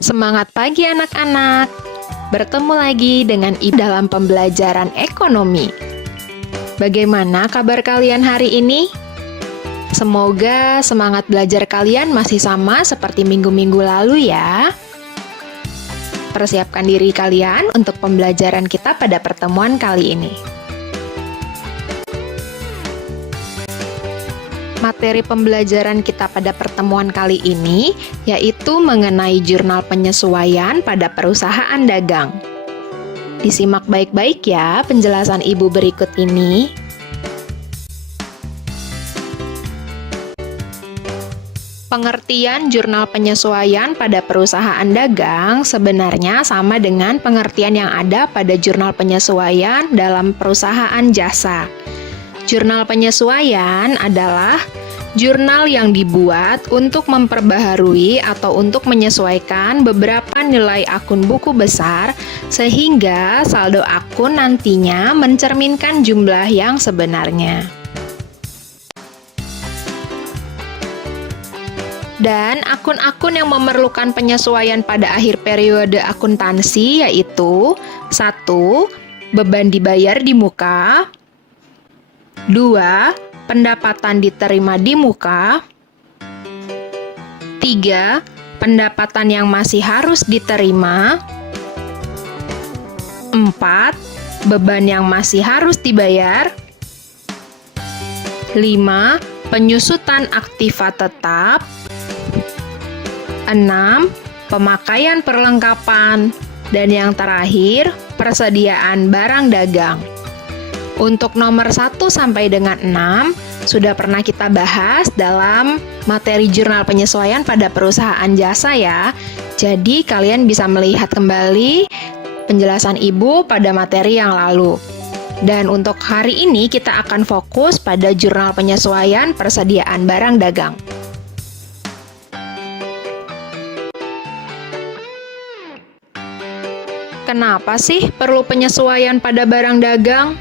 Semangat pagi anak-anak! Bertemu lagi dengan Ibu dalam pembelajaran ekonomi. Bagaimana kabar kalian hari ini? Semoga semangat belajar kalian masih sama seperti minggu-minggu lalu ya. Persiapkan diri kalian untuk pembelajaran kita pada pertemuan kali ini. Materi pembelajaran kita pada pertemuan kali ini yaitu mengenai jurnal penyesuaian pada perusahaan dagang. Disimak baik-baik ya penjelasan Ibu berikut ini. Pengertian jurnal penyesuaian pada perusahaan dagang sebenarnya sama dengan pengertian yang ada pada jurnal penyesuaian dalam perusahaan jasa. Jurnal penyesuaian adalah jurnal yang dibuat untuk memperbaharui atau untuk menyesuaikan beberapa nilai akun buku besar sehingga saldo akun nantinya mencerminkan jumlah yang sebenarnya. Dan akun-akun yang memerlukan penyesuaian pada akhir periode akuntansi yaitu 1. Beban dibayar di muka, 2. Pendapatan diterima di muka, 3. Pendapatan yang masih harus diterima, 4. Beban yang masih harus dibayar, 5. Penyusutan aktiva tetap, 6. Pemakaian perlengkapan, dan yang terakhir, persediaan barang dagang. Untuk nomor 1 sampai dengan 6 sudah pernah kita bahas dalam materi jurnal penyesuaian pada perusahaan jasa ya. Jadi kalian bisa melihat kembali penjelasan Ibu pada materi yang lalu. Dan untuk hari ini kita akan fokus pada jurnal penyesuaian persediaan barang dagang. Kenapa sih perlu penyesuaian pada barang dagang?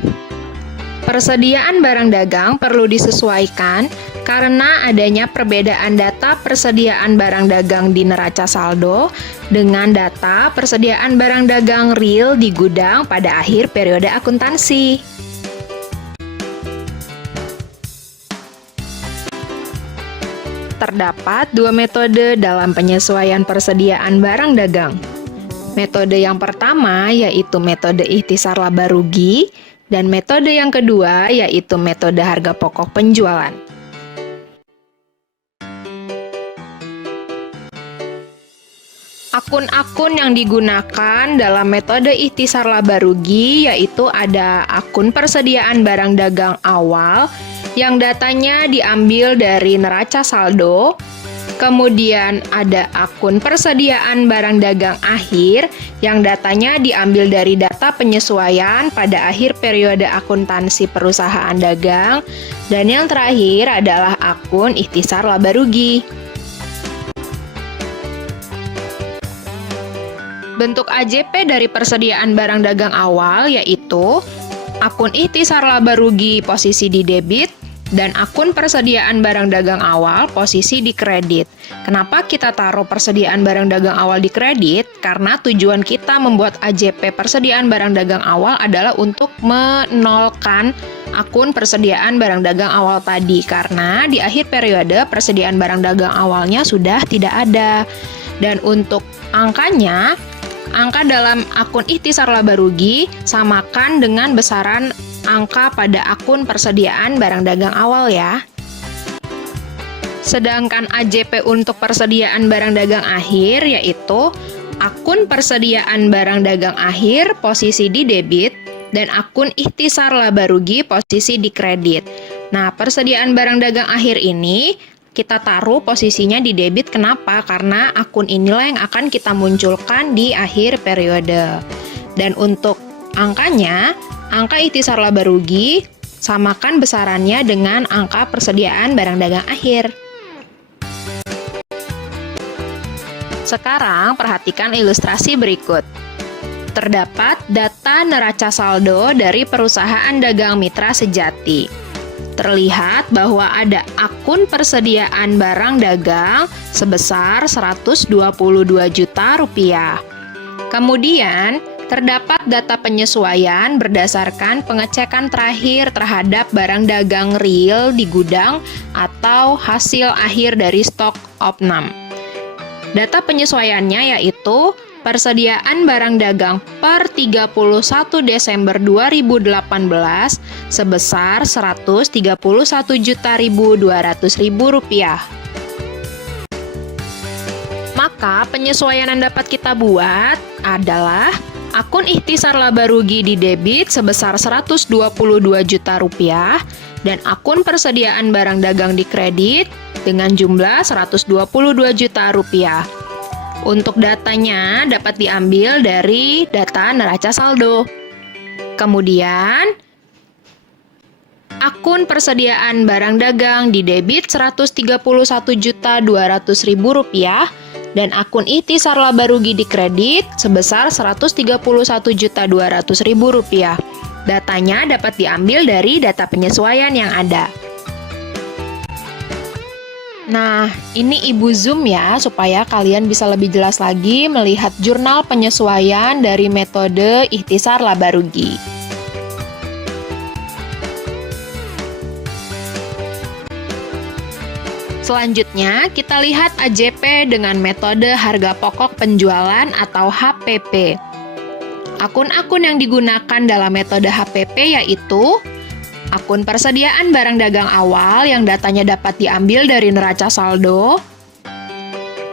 Persediaan barang dagang perlu disesuaikan karena adanya perbedaan data persediaan barang dagang di neraca saldo dengan data persediaan barang dagang real di gudang pada akhir periode akuntansi. Terdapat dua metode dalam penyesuaian persediaan barang dagang. Metode yang pertama yaitu metode ikhtisar laba rugi, dan metode yang kedua yaitu metode harga pokok penjualan. Akun-akun yang digunakan dalam metode ikhtisar laba rugi yaitu ada akun persediaan barang dagang awal yang datanya diambil dari neraca saldo. Kemudian ada akun persediaan barang dagang akhir yang datanya diambil dari data penyesuaian pada akhir periode akuntansi perusahaan dagang. Dan yang terakhir adalah akun ikhtisar laba rugi. Bentuk AJP dari persediaan barang dagang awal yaitu akun ikhtisar laba rugi posisi di debit, dan akun persediaan barang dagang awal posisi di kredit. Kenapa kita taruh persediaan barang dagang awal di kredit? Karena tujuan kita membuat AJP persediaan barang dagang awal adalah untuk menolkan akun persediaan barang dagang awal tadi. Karena di akhir periode persediaan barang dagang awalnya sudah tidak ada. Dan untuk angkanya, angka dalam akun ikhtisar laba rugi samakan dengan besaran angka pada akun persediaan barang dagang awal ya. Sedangkan AJP untuk persediaan barang dagang akhir yaitu akun persediaan barang dagang akhir posisi di debit dan akun ikhtisar laba rugi posisi di kredit. Nah, persediaan barang dagang akhir ini kita taruh posisinya di debit. Kenapa? Karena akun inilah yang akan kita munculkan di akhir periode. Dan untuk angkanya, angka ikhtisar laba rugi samakan besarannya dengan angka persediaan barang dagang akhir. Sekarang perhatikan ilustrasi berikut. Terdapat data neraca saldo dari perusahaan dagang mitra sejati. terlihat bahwa ada akun persediaan barang dagang sebesar 122 juta rupiah. Kemudian, terdapat data penyesuaian berdasarkan pengecekan terakhir terhadap barang dagang real di gudang atau hasil akhir dari stok opnam. Data penyesuaiannya yaitu persediaan barang dagang per 31 Desember 2018 sebesar Rp131.200.000. Maka penyesuaian yang dapat kita buat adalah akun ikhtisar laba rugi di debit sebesar Rp122 juta dan akun persediaan barang dagang di kredit dengan jumlah Rp122 juta. Untuk datanya dapat diambil dari data neraca saldo. Kemudian, akun persediaan barang dagang di debit Rp131.200.000 dan akun ikhtisar laba rugi di kredit sebesar Rp131.200.000. Datanya dapat diambil dari data penyesuaian yang ada. Nah, ini Ibu zoom ya, supaya kalian bisa lebih jelas lagi melihat jurnal penyesuaian dari metode ikhtisar laba rugi. Selanjutnya, kita lihat AJP dengan metode harga pokok penjualan atau HPP. Akun-akun yang digunakan dalam metode HPP yaitu akun persediaan barang dagang awal yang datanya dapat diambil dari neraca saldo,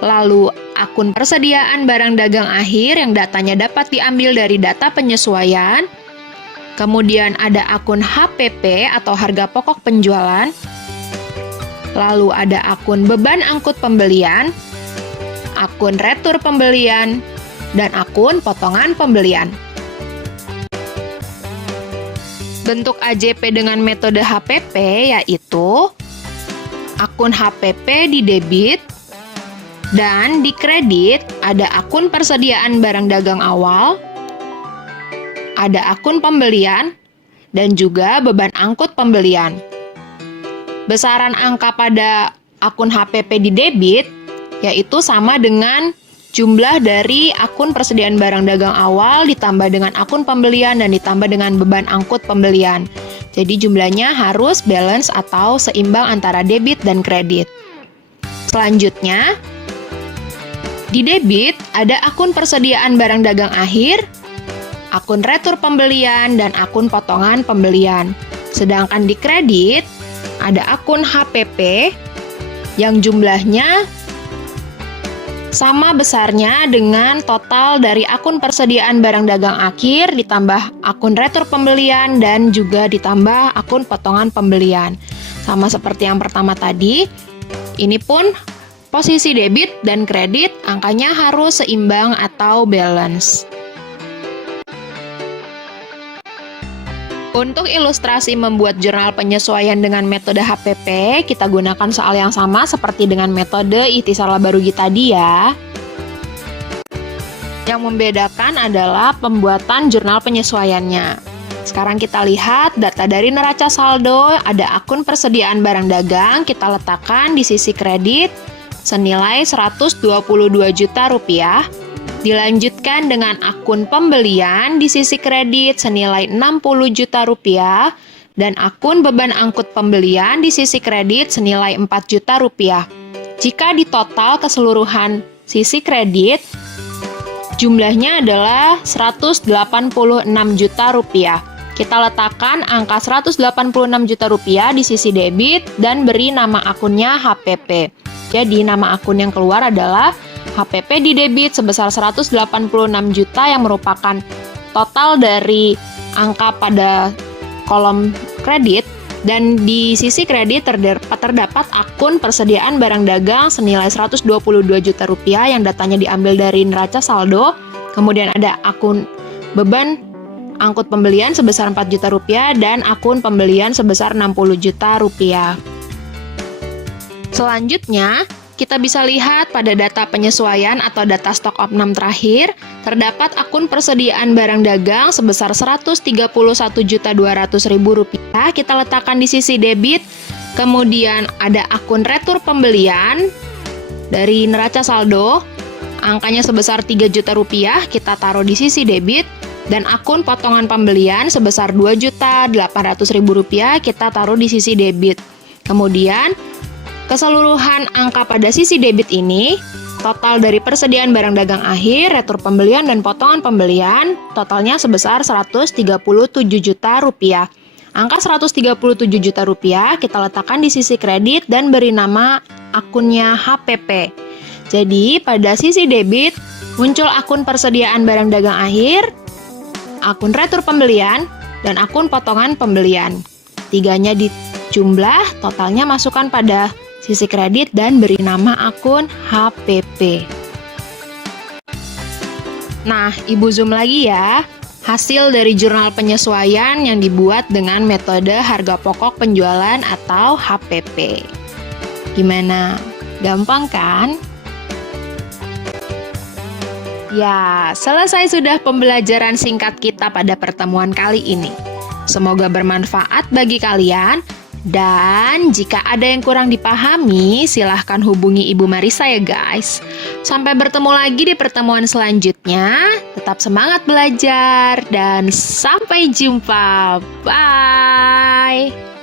lalu akun persediaan barang dagang akhir yang datanya dapat diambil dari data penyesuaian, kemudian ada akun HPP atau harga pokok penjualan, lalu ada akun beban angkut pembelian, akun retur pembelian, dan akun potongan pembelian. Bentuk AJP dengan metode HPP yaitu akun HPP di debit dan di kredit ada akun persediaan barang dagang awal, ada akun pembelian, dan juga beban angkut pembelian. Besaran angka pada akun HPP di debit yaitu sama dengan jumlah dari akun persediaan barang dagang awal ditambah dengan akun pembelian dan ditambah dengan beban angkut pembelian. Jadi jumlahnya harus balance atau seimbang antara debit dan kredit. Selanjutnya, di debit ada akun persediaan barang dagang akhir, akun retur pembelian, dan akun potongan pembelian. Sedangkan di kredit ada akun HPP yang jumlahnya sama besarnya dengan total dari akun persediaan barang dagang akhir ditambah akun retur pembelian dan juga ditambah akun potongan pembelian. Sama seperti yang pertama tadi, ini pun posisi debit dan kredit angkanya harus seimbang atau balance. Untuk ilustrasi membuat jurnal penyesuaian dengan metode HPP, kita gunakan soal yang sama seperti dengan metode ikhtisar laba rugi tadi ya. Yang membedakan adalah pembuatan jurnal penyesuaiannya. Sekarang kita lihat data dari neraca saldo, ada akun persediaan barang dagang, kita letakkan di sisi kredit senilai Rp122 juta. Dilanjutkan dengan akun pembelian di sisi kredit senilai Rp60 juta dan akun beban angkut pembelian di sisi kredit senilai Rp4 juta. Jika ditotal keseluruhan sisi kredit, jumlahnya adalah Rp186 juta. Kita letakkan angka Rp186 juta di sisi debit dan beri nama akunnya HPP. Jadi nama akun yang keluar adalah HPP di debit sebesar Rp186 juta yang merupakan total dari angka pada kolom kredit, dan di sisi kredit terdapat akun persediaan barang dagang senilai Rp122 juta yang datanya diambil dari neraca saldo, kemudian ada akun beban angkut pembelian sebesar Rp4 juta dan akun pembelian sebesar Rp60 juta. Selanjutnya, kita bisa lihat pada data penyesuaian atau data stok opnam terakhir, terdapat akun persediaan barang dagang sebesar Rp131.200.000 kita letakkan di sisi debit. Kemudian ada akun retur pembelian dari neraca saldo, angkanya sebesar Rp3 juta kita taruh di sisi debit, dan akun potongan pembelian sebesar Rp2.800.000 kita taruh di sisi debit. Kemudian keseluruhan angka pada sisi debit ini, total dari persediaan barang dagang akhir, retur pembelian, dan potongan pembelian, totalnya sebesar Rp137 juta. Angka Rp137 juta kita letakkan di sisi kredit dan beri nama akunnya HPP. Jadi, pada sisi debit, muncul akun persediaan barang dagang akhir, akun retur pembelian, dan akun potongan pembelian. Tiganya dijumlah, totalnya masukkan pada sisi kredit dan beri nama akun HPP. Nah, Ibu zoom lagi ya. Hasil dari jurnal penyesuaian yang dibuat dengan metode harga pokok penjualan atau HPP. Gimana? Gampang kan? Ya, selesai sudah pembelajaran singkat kita pada pertemuan kali ini. Semoga bermanfaat bagi kalian. Dan jika ada yang kurang dipahami, silahkan hubungi Ibu Marisa ya guys. Sampai bertemu lagi di pertemuan selanjutnya. Tetap semangat belajar dan sampai jumpa. Bye!